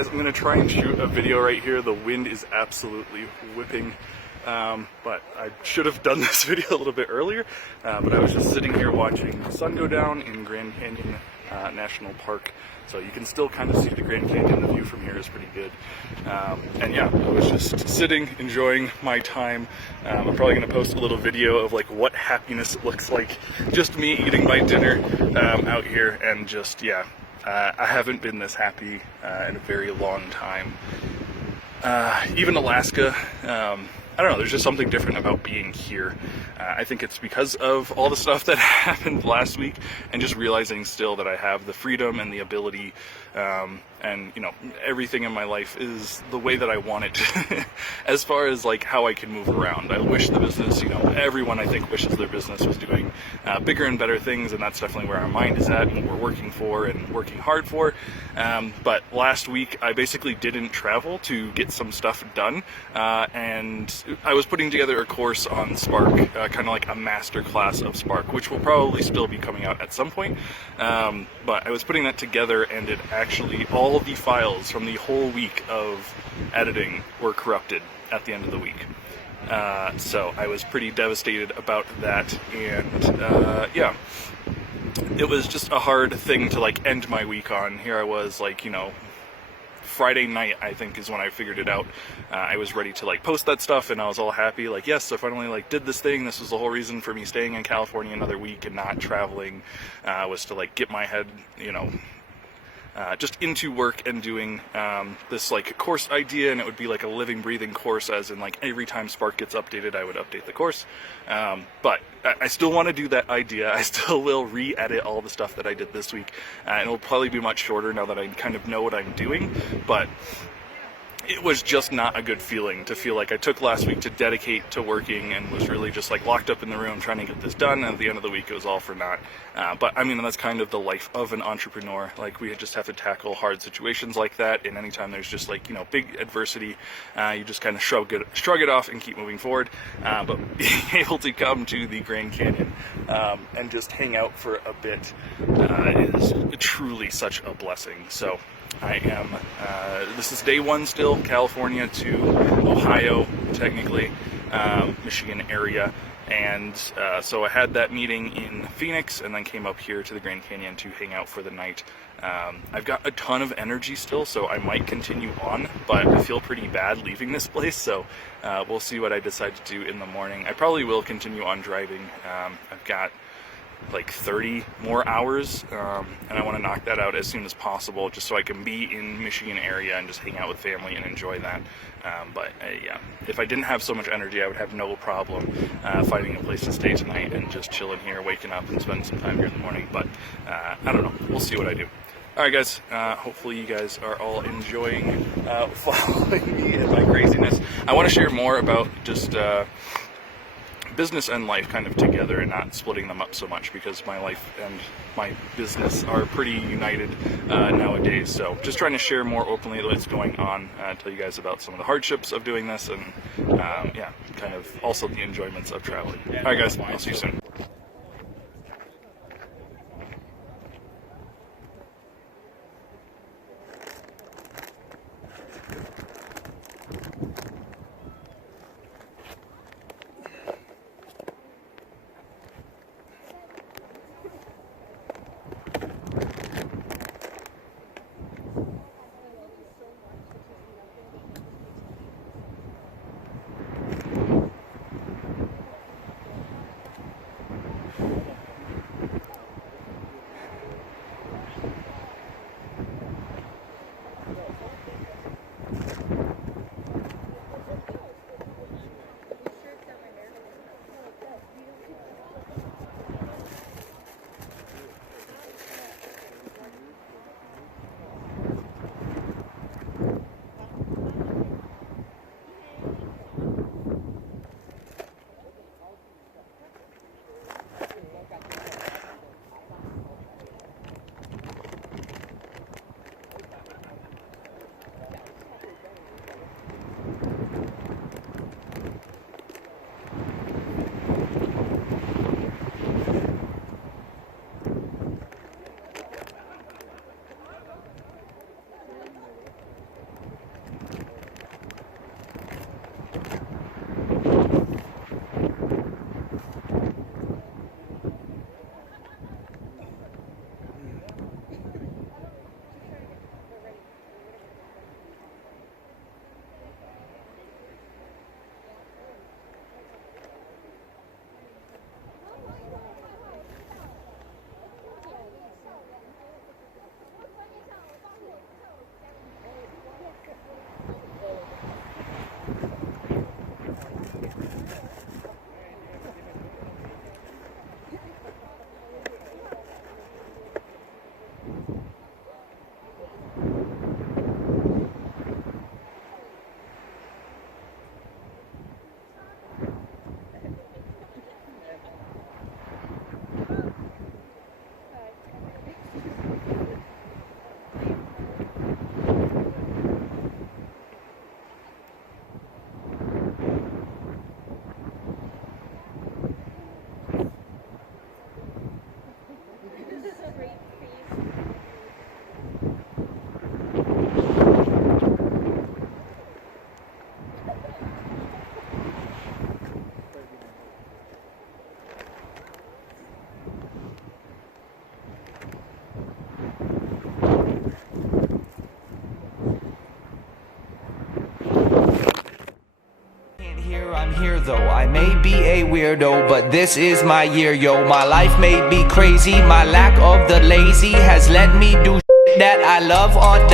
guys, I'm gonna try and shoot a video right here. The wind is absolutely whipping, but I should have done this video a little bit earlier, but I was just sitting here watching the sun go down in Grand Canyon National Park, so you can still kind of see the Grand Canyon. The view from here is pretty good, and yeah, I was just sitting enjoying my time. I'm probably going to post a little video of like what happiness looks like, just me eating my dinner out here, and just yeah, I haven't been this happy in a very long time. Even Alaska, I don't know, there's just something different about being here. I think it's because of all the stuff that happened last week, and just realizing still that I have the freedom and the ability, and you know, everything in my life is the way that I want it. As far as like how I can move around, I wish the business, you know, everyone I think wishes their business was doing bigger and better things, and that's definitely where our mind is at and what we're working for and working hard for. But last week I basically didn't travel to get some stuff done, and I was putting together a course on Spark, kind of like a master class of Spark, which will probably still be coming out at some point. But I was putting that together, and it actually, all of the files from the whole week of editing were corrupted at the end of the week. So I was pretty devastated about that, and yeah, it was just a hard thing to like end my week on. Here I was, like, you know, Friday night, I think, is when I figured it out. I was ready to like post that stuff, and I was all happy, like, yes, I finally like did this thing. This was the whole reason for me staying in California another week and not traveling, was to like get my head, you know, just into work and doing this like course idea, and it would be like a living, breathing course, as in like every time Spark gets updated, I would update the course. But I still want to do that idea. I still will re-edit all the stuff that I did this week, and it'll probably be much shorter now that I kind of know what I'm doing. But it was just not a good feeling to feel like I took last week to dedicate to working and was really just like locked up in the room trying to get this done, and at the end of the week it was all for naught. But I mean, that's kind of the life of an entrepreneur. Like, we just have to tackle hard situations like that, and anytime there's just like, you know, big adversity, you just kind of shrug it off and keep moving forward. But being able to come to the Grand Canyon and just hang out for a bit is truly such a blessing. So I am, this is day one still, California to Ohio, technically, Michigan area, and so I had that meeting in Phoenix and then came up here to the Grand Canyon to hang out for the night. I've got a ton of energy still, so I might continue on, but I feel pretty bad leaving this place, so we'll see what I decide to do in the morning. I probably will continue on driving. I've got like 30 more hours, and I want to knock that out as soon as possible, just so I can be in Michigan area and just hang out with family and enjoy that. But yeah, if I didn't have so much energy, I would have no problem finding a place to stay tonight and just chilling here, waking up and spending some time here in the morning. But I don't know, we'll see what I do. Alright guys, hopefully you guys are all enjoying following me and my craziness. I want to share more about just business and life kind of together and not splitting them up so much, because my life and my business are pretty united nowadays. So just trying to share more openly what's going on, tell you guys about some of the hardships of doing this, and yeah, kind of also the enjoyments of traveling. Alright guys, I'll see you soon. though. I may be a weirdo, but this is my year, yo. My life may be crazy, my lack of the lazy has let me do shit that I love on the